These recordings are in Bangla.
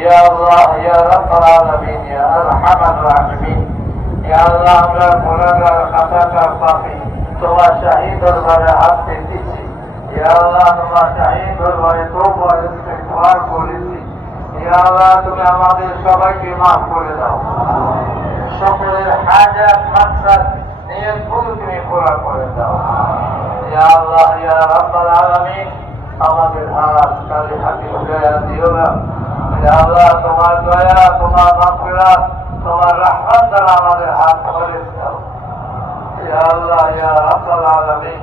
ইয়া আল্লাহ ইয়া রাব্বাল আলামিন ইয়া আরহামার রাহিমিন। ইয়া আল্লাহ আমরা গুনাহগার খাতাকার পাপী তোমার শাহী দরবারে হাত পেতেছি। ইয়া আল্লাহ তোমার শাহী দরবারে তওবা ইস্তিগফার করেছি। ইয়া আল্লাহ তুমি আমাদের সবাইকে মাফ করে দাও। সকলের হাজাত মাকসাদ নিয়তগুলো তুমি পুরা করে দাও। ইয়া আল্লাহ ইয়া রাব্বাল আলামিন আমাদের হাত কালে হাতে উঠাইয়া দিও না। ইয়া আল্লাহ তোমার দয়া তোমার মাগফিরাত তোমার রহমত দ্বারা আমাদের হাত ভরে দাও। ইয়া আল্লাহ ইয়া রাব্বাল আলামিন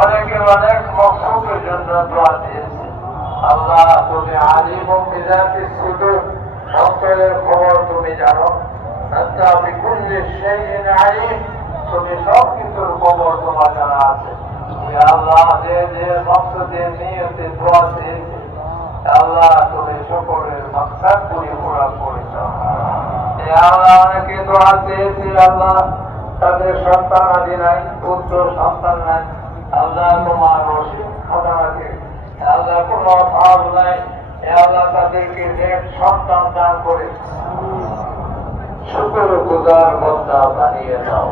অনেকে অনেক মকসুদের জন্য দোয়া দিয়েছে। আল্লাহ তুমি আলিম বিযাতি সুদূর, অন্তরের খবর তুমি জানো। আন্তা বিকুল্লি শাইইন আলিম, তুমি সব কিছুর খবর তোমার জানা আছে। ইয়া আল্লাহ যে যে মকসদে নিয়তে দোয়া দিয়েছে আল্লাহ তুমি সকলের মাকসাদ পুরা করে দাও। ইয়া আল্লাহ অনেকে দোয়া দিয়েছে আল্লাহ তাদের সন্তান আদি নাই, পুত্র সন্তান নাই। আল্লাহ তোমার রশিদ খাজানাকে আল্লাহ কোনো অভাব নাই। আল্লাহ তাদেরকে নেক সন্তান দান করে শুকর গুজার বন্দা বানিয়ে দাও।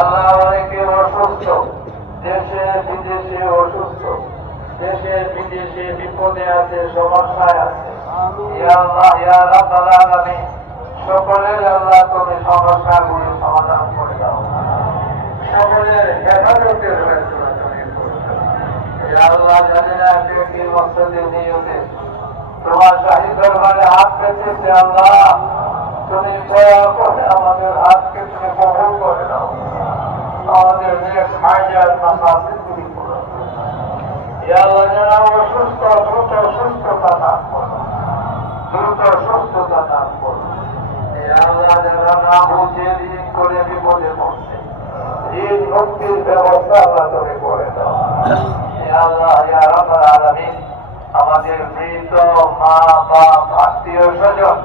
আল্লাহ অনেকে অসুস্থ, দেশে বিদেশে অসুস্থ, দেশে বিদেশে বিপদে আছে, সমস্যায় আছে। ইয়া আল্লাহ ইয়া রাব্বাল আলামিন সকলের আল্লাহ তুমি সমস্যাগুলি সমাধান করে দাও। সকলের হেফাজতের ফয়সালা তুমি করে দাও। ইয়া আল্লাহ জানি না কে কি মকসদে নিয়তে তোমার শাহী দরবারে হাত পেতেছে। আল্লাহ তুমি দয়া করে আমাদের হাতকে তুমি কবুল করে দাও। আমাদের নেক হাজাত মাকাসিদ তুমি পূরণ করে দাও। ইয়া আল্লাহ যারা অসুস্থ দ্রুত সুস্থতা দান করো, দ্রুত সুস্থতা দান করো। ইয়া আল্লাহ যারা না বুঝে ঋণ করে বিপদে পড়ছে ঋণ মুক্তির ব্যবস্থা আল্লাহ তুমি করে দাও। ইয়া আল্লাহ ইয়া রাব্বাল আলামিন আমাদের মৃত মা বাপ আত্মীয় স্বজন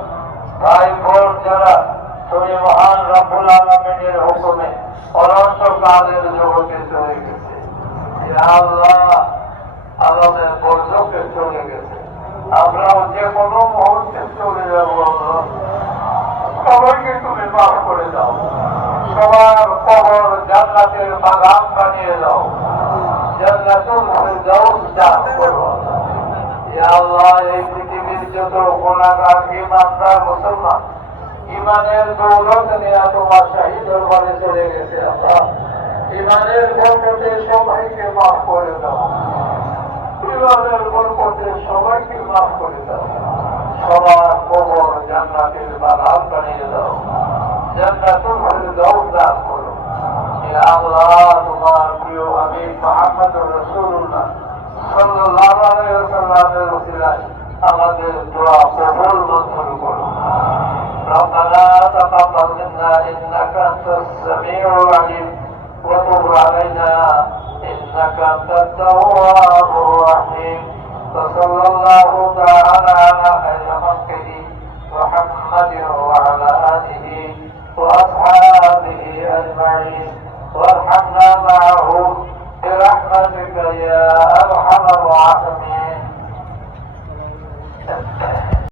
ভাই বোন যারা তুমি মহান রব্বুল আলামিনের হুকুমে অনন্ত কালের জগতে চলে গেছে। ইয়া আল্লাহ আমাদের বর্জকে চলে গেছে, আমরাও যে কোনো মুহূর্তে চলে যাবো। সবাইকে তুমি মাফ করে দাও। সবার কবর জান্নাতের বাগান বানিয়ে দাও। জান্নাতুল ফিরদাউস দান করো। ইয়া আল্লাহ এই পৃথিবীর যত গুনাহগার ঈমানদার মুসলমান ঈমানের দৌলত নিয়ে তোমার শাহী দরবারে চলে গেছে। আল্লাহ ঈমানের বরকতে সবাইকে মাফ করে দাও। ঈমানের বরকতে সবাইকে মাফ করে দাও। সবার কবর জান্নাতের বাগান বানিয়ে দাও। জান্নাতুল ফিরদাউস দান করো। ইয়া আল্লাহ তোমার প্রিয় হাবিব মুহাম্মদুর রাসূলুল্লাহ সাল্লাল্লাহু আলাইহি ওয়াসাল্লামের ওসিলায় আমাদের দোয়া কবুল মঞ্জুর করো। ربنا تقبل منا انك انت السميع العليم وتب علينا انك انت التواب